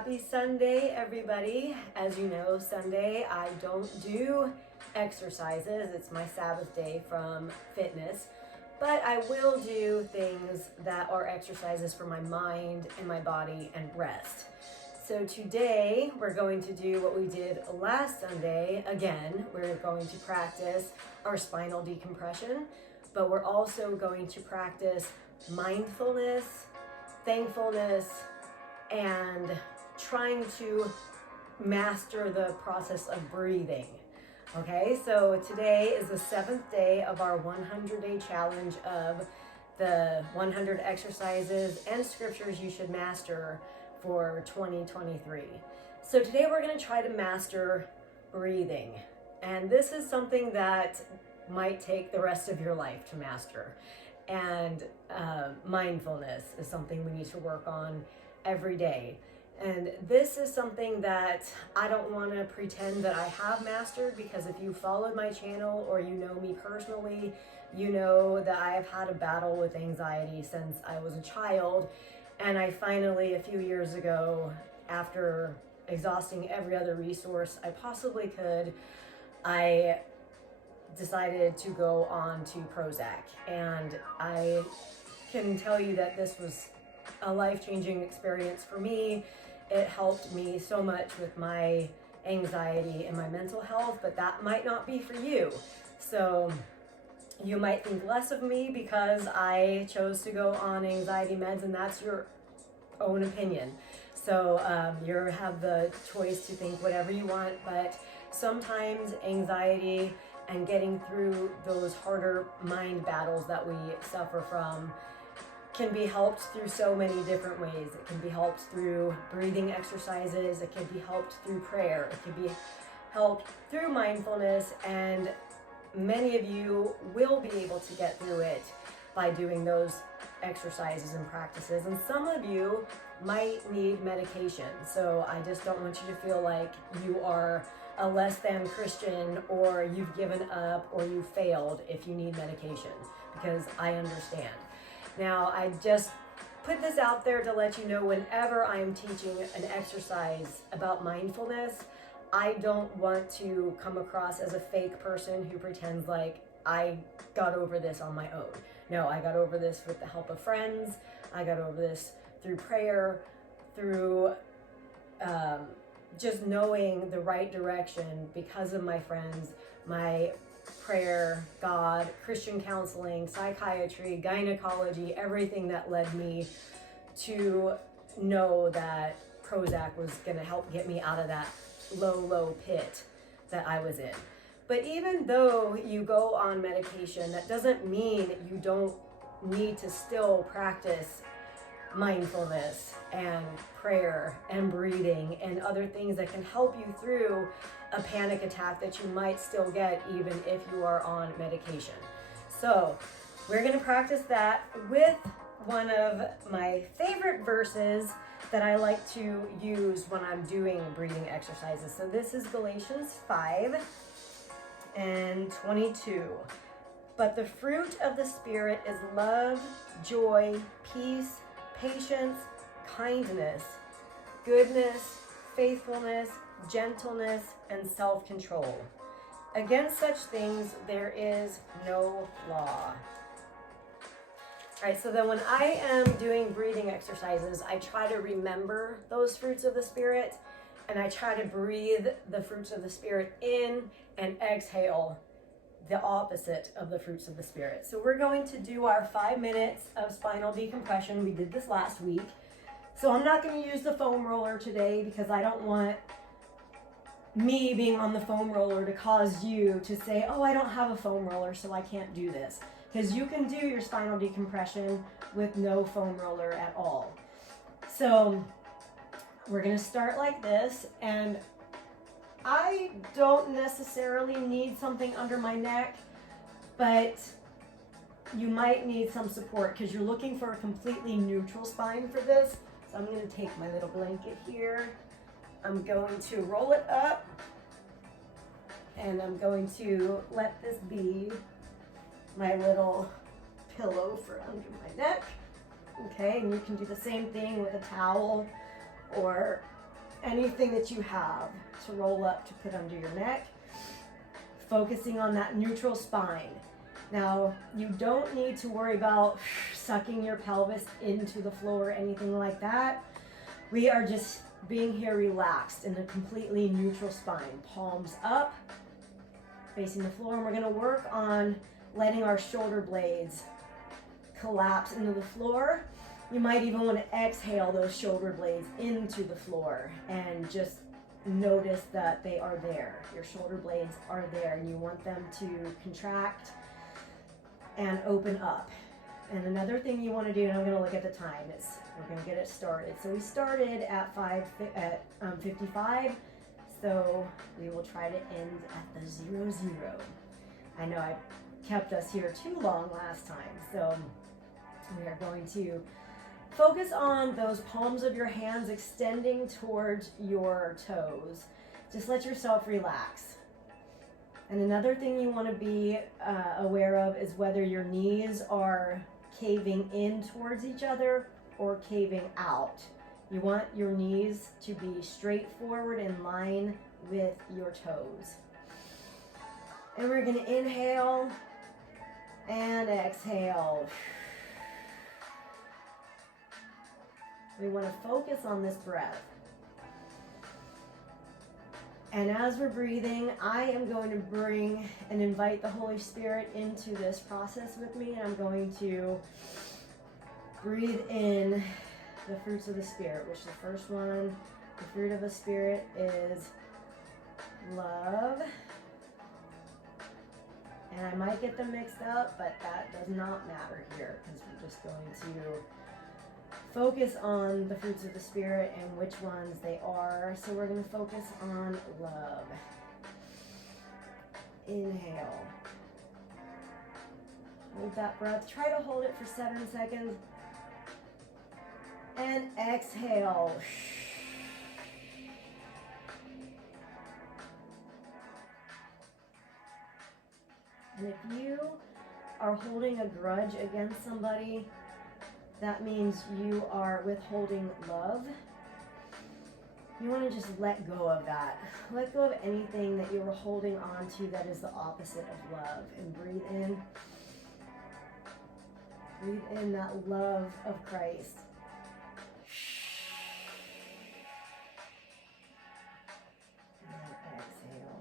Happy Sunday, everybody. As you know, Sunday I don't do exercises. It's my Sabbath day from fitness, but I will do things that are exercises for my mind and my body and rest. So today we're going to do what we did last Sunday. Again, we're going to practice our spinal decompression, but we're also going to practice mindfulness, thankfulness, and trying to master the process of breathing. Okay, so today is the 7th day of our 100-day challenge of the 100 exercises and scriptures you should master for 2023. So today we're going to try to master breathing. And this is something that might take the rest of your life to master. And mindfulness is something we need to work on every day. And this is something that I don't want to pretend that I have mastered, because if you followed my channel or you know me personally, you know that I have had a battle with anxiety since I was a child. And I finally, a few years ago, after exhausting every other resource I possibly could, I decided to go on to Prozac. And I can tell you that this was a life-changing experience for me. It helped me so much with my anxiety and my mental health, but that might not be for you. So you might think less of me because I chose to go on anxiety meds, and that's your own opinion. So you have the choice to think whatever you want, but sometimes anxiety and getting through those harder mind battles that we suffer from can be helped through so many different ways. It can be helped through breathing exercises. It can be helped through prayer. It can be helped through mindfulness, and many of you will be able to get through it by doing those exercises and practices. And some of you might need medication. So I just don't want you to feel like you are a less than Christian, or you've given up, or you failed if you need medication, because I understand. Now, I just put this out there to let you know, whenever I'm teaching an exercise about mindfulness, I don't want to come across as a fake person who pretends like I got over this on my own. No, I got over this with the help of friends. I got over this through prayer, through just knowing the right direction because of my friends, my prayer, God, Christian counseling, psychiatry, gynecology, everything that led me to know that Prozac was going to help get me out of that low pit that I was in. But even though you go on medication, that doesn't mean you don't need to still practice mindfulness and prayer and breathing and other things that can help you through a panic attack that you might still get even if you are on medication. So we're going to practice that with one of my favorite verses that I like to use when I'm doing breathing exercises. So this is Galatians 5 and 22. But the fruit of the Spirit is love, joy, peace, patience, kindness, goodness, faithfulness, gentleness, and self-control. Against such things there is no law. All right, so then when I am doing breathing exercises, I try to remember those fruits of the Spirit, and I try to breathe the fruits of the Spirit in and exhale the opposite of the fruits of the Spirit. So we're going to do our 5 minutes of spinal decompression. We did this last week. So I'm not going to use the foam roller today, because I don't want me being on the foam roller to cause you to say, oh, I don't have a foam roller, so I can't do this. Because you can do your spinal decompression with no foam roller at all. So we're going to start like this, and I don't necessarily need something under my neck, but you might need some support because you're looking for a completely neutral spine for this. So I'm going to take my little blanket here. I'm going to roll it up, and I'm going to let this be my little pillow for under my neck. Okay, and you can do the same thing with a towel or anything that you have to roll up to put under your neck, focusing on that neutral spine. Now, you don't need to worry about sucking your pelvis into the floor or anything like that. We are just being here relaxed in a completely neutral spine. Palms up, facing the floor, and we're gonna work on letting our shoulder blades collapse into the floor. You might even want to exhale those shoulder blades into the floor and just notice that they are there. Your shoulder blades are there and you want them to contract and open up. And another thing you want to do, and I'm going to look at the time, we're going to get it started. So we started at 55, so we will try to end at the 0, 0. I know I kept us here too long last time, so we are going to focus on those palms of your hands extending towards your toes. Just let yourself relax. And another thing you want to be aware of is whether your knees are caving in towards each other or caving out. You want your knees to be straight forward in line with your toes. And we're going to inhale and exhale. We want to focus on this breath. And as we're breathing, I am going to bring and invite the Holy Spirit into this process with me. And I'm going to breathe in the fruits of the Spirit, which the first one, the fruit of the Spirit is love. And I might get them mixed up, but that does not matter here because we're just going to focus on the fruits of the Spirit and which ones they are. So we're going to focus on love. Inhale. Hold that breath. Try to hold it for 7 seconds. And exhale. And if you are holding a grudge against somebody, that means you are withholding love. You want to just let go of that. Let go of anything that you were holding on to that is the opposite of love. And breathe in. Breathe in that love of Christ. And exhale.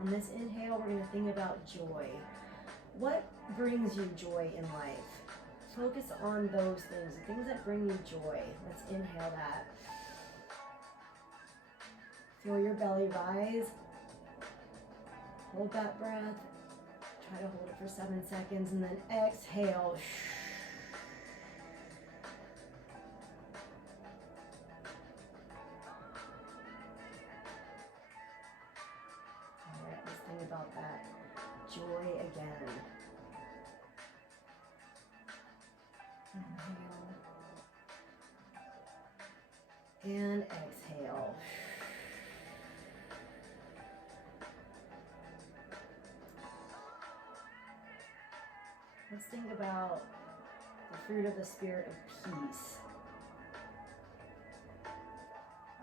On this inhale, we're going to think about joy. What brings you joy in life? Focus on those things, the things that bring you joy. Let's inhale that. Feel your belly rise. Hold that breath. Try to hold it for 7 seconds and then exhale. About that joy again. Inhale and exhale. Let's think about the fruit of the Spirit of peace.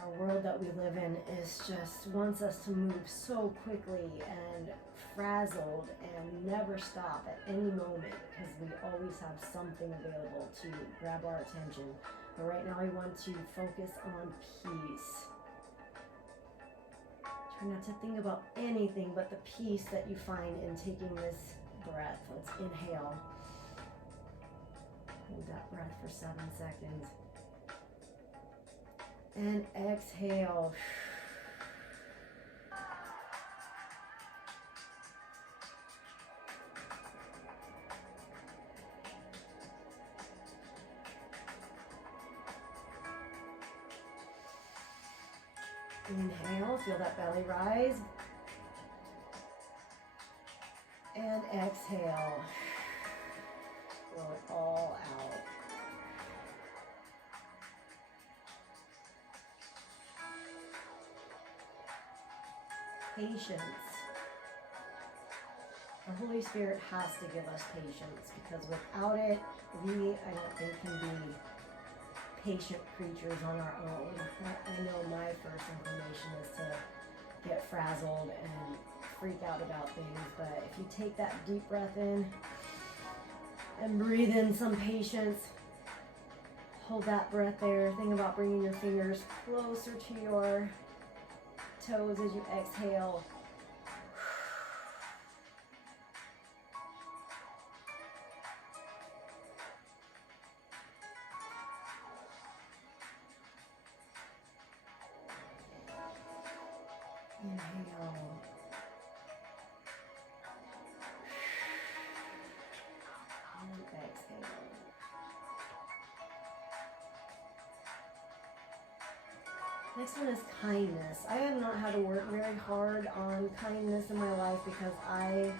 Our world that we live in is just wants us to move so quickly and frazzled and never stop at any moment because we always have something available to grab our attention. But right now we want to focus on peace. Try not to think about anything but the peace that you find in taking this breath. Let's inhale. Hold that breath for 7 seconds. And exhale. Inhale, feel that belly rise. And exhale. Blow it all out. Patience. The Holy Spirit has to give us patience, because without it, we, I don't think, can be patient creatures on our own. I know my first inclination is to get frazzled and freak out about things, but if you take that deep breath in and breathe in some patience, hold that breath there. Think about bringing your fingers closer to your toes as you exhale. Inhale. And exhale. Next one is kindness. I have not had to work very hard on kindness in my life, because I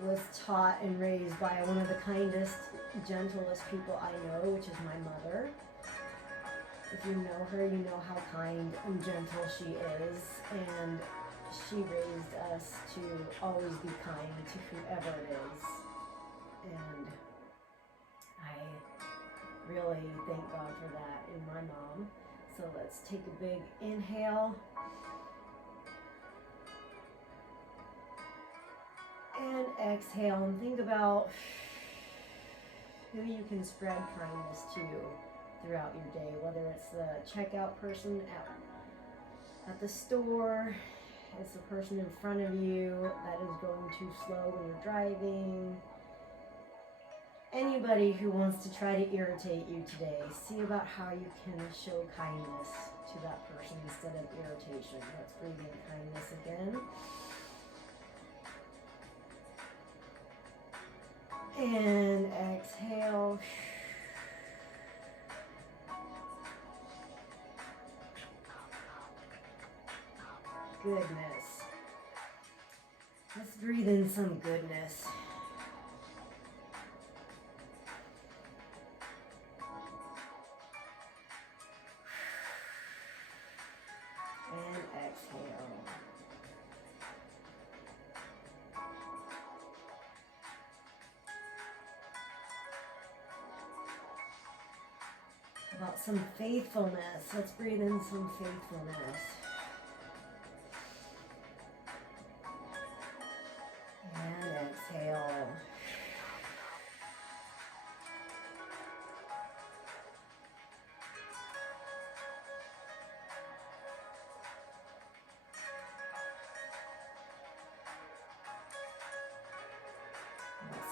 was taught and raised by one of the kindest, gentlest people I know, which is my mother. If you know her, you know how kind and gentle she is, and she raised us to always be kind to whoever it is, and I really thank God for that in my mom. So let's take a big inhale and exhale, and think about who you can spread kindness to throughout your day, whether it's the checkout person at the store, it's the person in front of you that is going too slow when you're driving, anybody who wants to try to irritate you today. See about how you can show kindness to that person instead of irritation. Let's breathe in kindness again. And exhale. Goodness. Let's breathe in some goodness. And exhale. About some faithfulness. Let's breathe in some faithfulness. And exhale.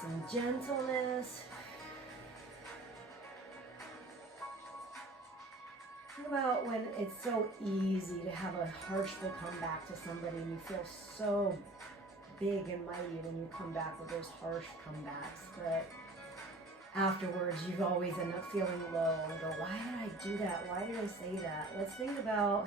Some gentleness. Think about when it's so easy to have a harshful comeback to somebody, and you feel so big and mighty when you come back with those harsh comebacks, but afterwards you always end up feeling low and go, why did I do that? Why did I say that? Let's think about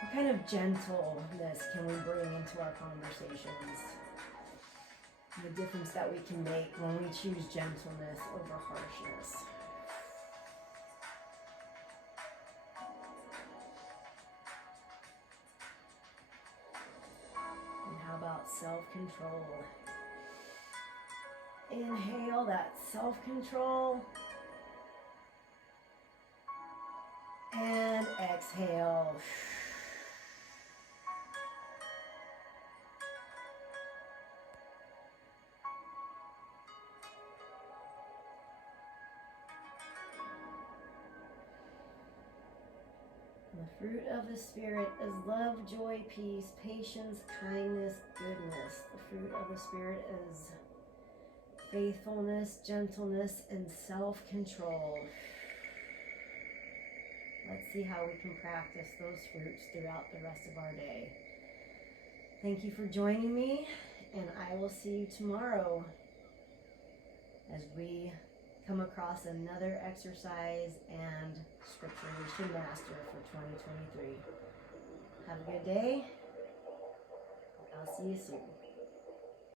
what kind of gentleness can we bring into our conversations. The difference that we can make when we choose gentleness over harshness. And how about self-control? Inhale that self-control. And exhale. The fruit of the Spirit is love, joy, peace, patience, kindness, goodness. The fruit of the Spirit is faithfulness, gentleness, and self-control. Let's see how we can practice those fruits throughout the rest of our day. Thank you for joining me, and I will see you tomorrow as we come across another exercise and scripture we should master for 2023. Have a good day. I'll see you soon.